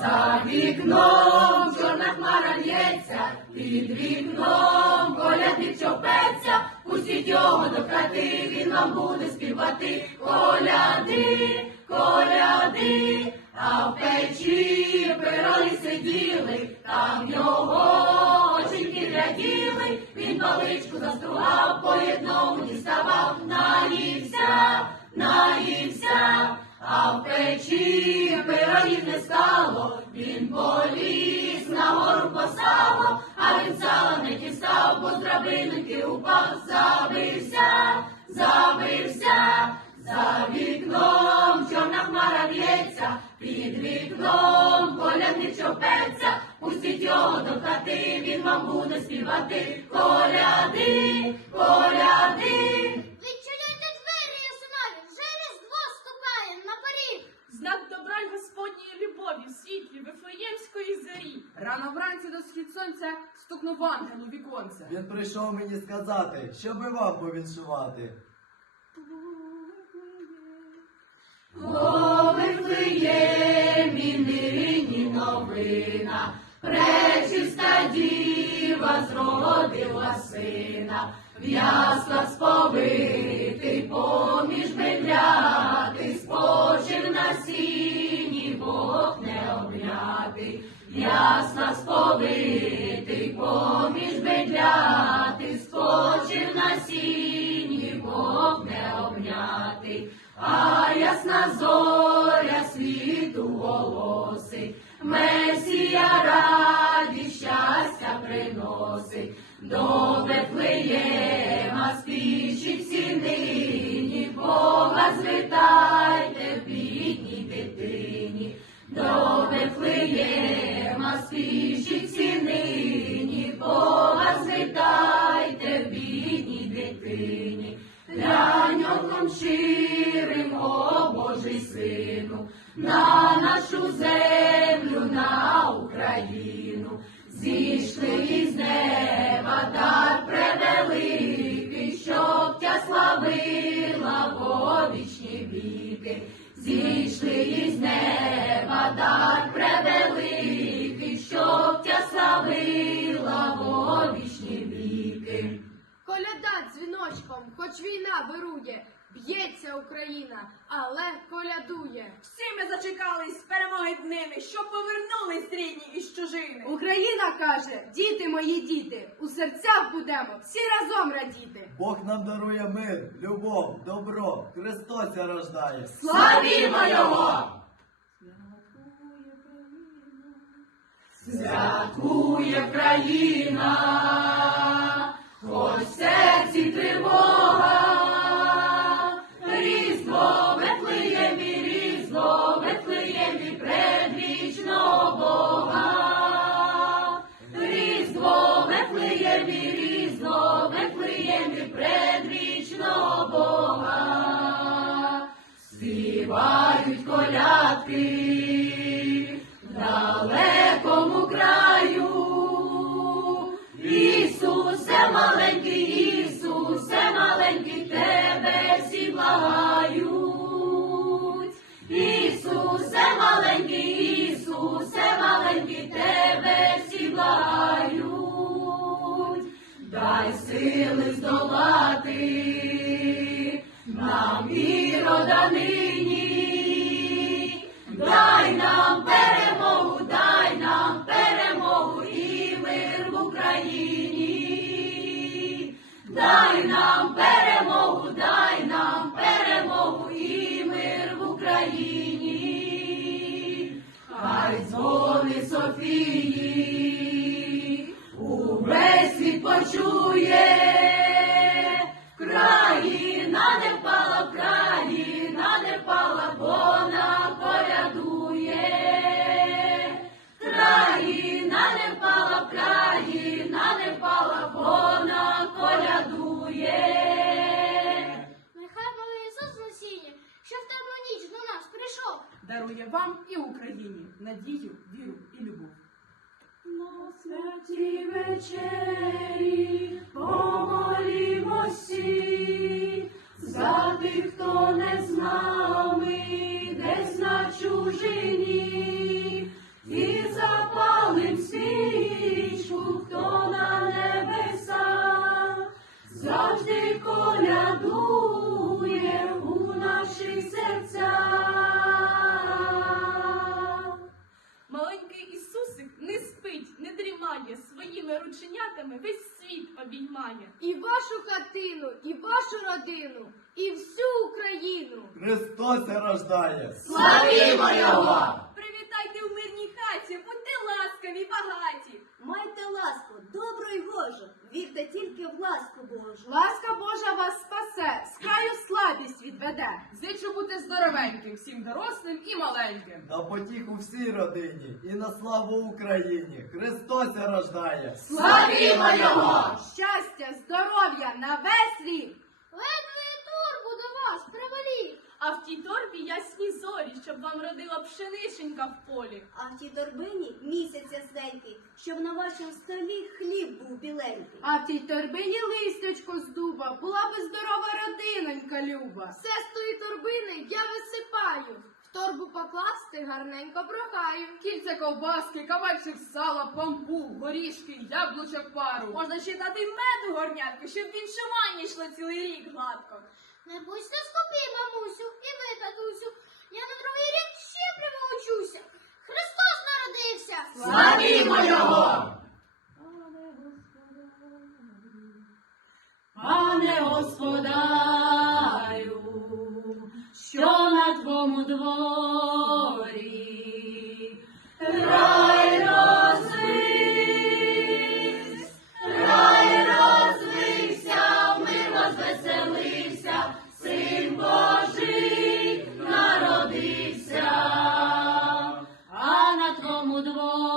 За вікном чорна хмара в'ється, під вікном колядник чопеться, пустіть його до хати, він вам буде співати. Коляди, коляди, а в печі пироги сиділи, там його оченьки гляділи, він паличку застругав, не стало, він поліз на гору по сало, а він сала не дістав, бо драбинки упав, забився, забився, за вікном чорна хмара в'ється, під вікном колядник чопеться, пустіть його до хати, він вам буде співати. Коляди, коляди. Рано вранці до схід сонця стукнув ангел у віконце. Він прийшов мені сказати, щоби вам повіншувати. О, Вифлеємі, новина, пречиста діва зродила сина, в яслах сповитий поміж бедляти, спочив на не в яслах сповитий поміж бедляти, спочив на сіні, Бог не обнятий. А ясна зоря світу голосить, Месія раді щастя приносить, до Вифлеєма на нашу землю, дзвіночком, хоч війна вирує, б'ється Україна, але колядує. Всі ми зачекались перемоги днини, щоб повернулись рідні із чужини. Україна каже, діти мої діти, у серцях будемо всі разом радіти. Бог нам дарує мир, любов, добро, Христос ся рождає. Славімо Його! Святкує країна, колядки в далекому краю. Ісусе маленький, Ісусе маленький, тебе всі. Ісусе маленький, Ісусе маленький, тебе всі. Дай сили здолати хай дзвони Софії Дарує вам і Україні надію, віру і любов. На святій вечері помолімосі за тих, хто не з нами, десь на чужині, і вашу родину, і всю Україну. Христос рождає! Славімо Його! Привітайте в мирній хаті, будьте ласкаві, багаті. Майте ласку, добру й гожу, вірте тільки в ласку Божу. Ласка Божа вас спасе, з краю слабість відведе. Зичу бути здоровеньким, всім дорослим і маленьким. На потіху всій родині і на славу Україні! Христос рождає! Славімо Його! Щастя, здоров'я на весь рік. Ледве торбу до вас привеліть. А в тій торбі ясні зорі, щоб вам родила пшенишенька в полі. А в тій торбині місяць ясненький, щоб на вашому столі хліб був біленький. А в тій торбині листячко з дуба, була би здорова родинонька люба. Все з тої торбини я висипаю. Торбу покласти гарненько прохаю. Кільця ковбаски, кавальчик сала, пампух, горішки, яблучок пару. Можна ще дати меду горнятку, щоб віншування йшло цілий рік гладко. Не будьте скупі, мамусю, і ви, татусю. Я на другий рік ще примовчуся. Христос народився. Славімо Його! Пане господарю, дворі, рай розвився, Рай розвився, мир розвеселився, Син Божий народився. а на твому дворі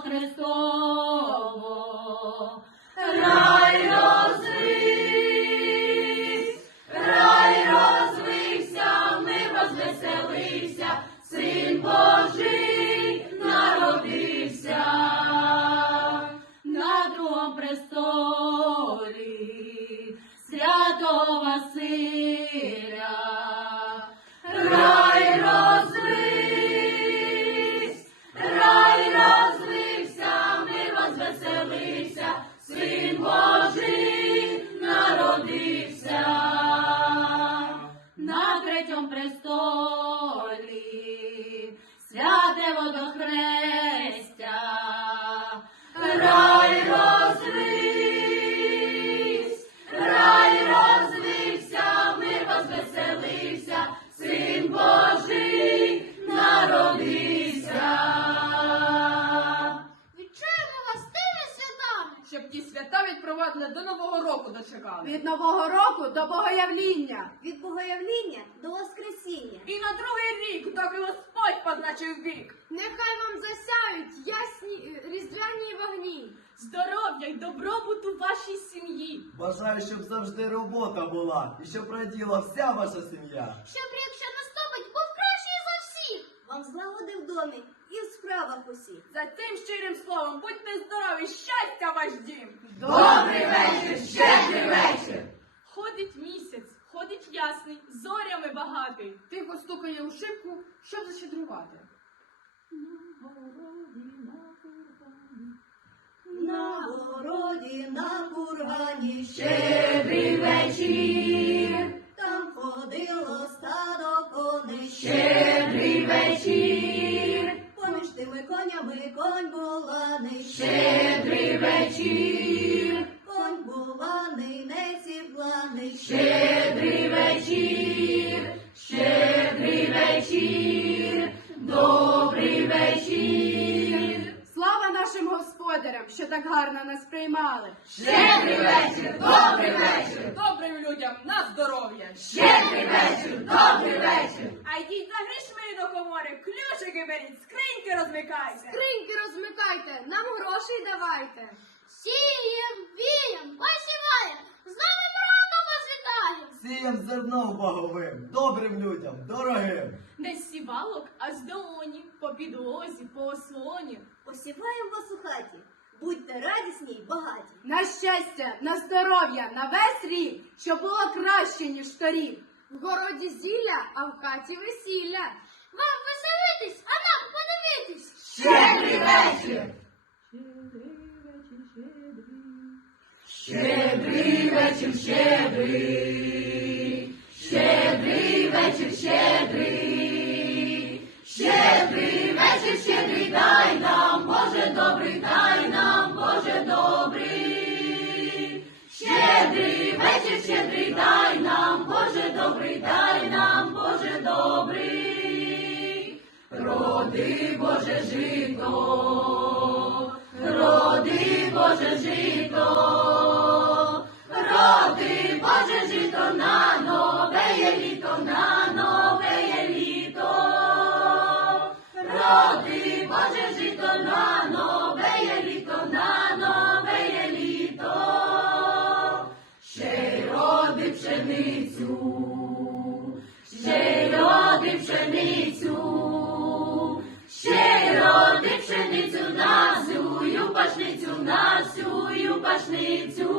Рождество на другий рік, доки Господь позначив вік. Нехай вам засяють ясні е, різдвяні вогні. Здоров'я й добробуту вашій сім'ї. Бажаю, щоб завжди робота була і щоб раділа вся ваша сім'я. Щоб рік, що наступить, був кращий за всіх. Вам злагоди в домі і в справах усіх. За цим щирим словом будьте здорові, щастя ваш дім. Добрий вечір, защедрувати. На городі, на кургані Щедрий вечір, там ходило стадо коней. щедрий вечір, Поміж тими конями конь буланий. щедрий вечір, так гарно нас приймали. Щедрий вечір, добрий вечір, Добрим людям на здоров'я. щедрий вечір, добрий вечір. А йдіть за грішми до комори, ключики беріть, скриньки розмикайте. Скриньки розмикайте, нам грошей давайте. Сієм, вієм, посіваєм, з новим роком вас вітаєм! Сієм зерном боговим, добрим людям, дорогим. Не з сівалок, а з доні, по підлозі, по ослоні. Посіваємо вас у хаті. Будьте радісні й багаті. На щастя, на здоров'я, на весь рік, щоб було краще, ніж торік. В городі зілля, а в хаті весілля. Вам веселитись, а нам подивитись! Щедрий вечір! Щедрий вечір, щедрий, щедрий вечір, щедрий, щедрий вечір, щедрий, дай вечір, щедрий, дай нам, Боже добрий, дай нам, Боже добрий. Роди, Боже, жито, роди, Боже, жито, роди, Боже, жито на нове є літо, на нове є літо. Роди, всю пашницю,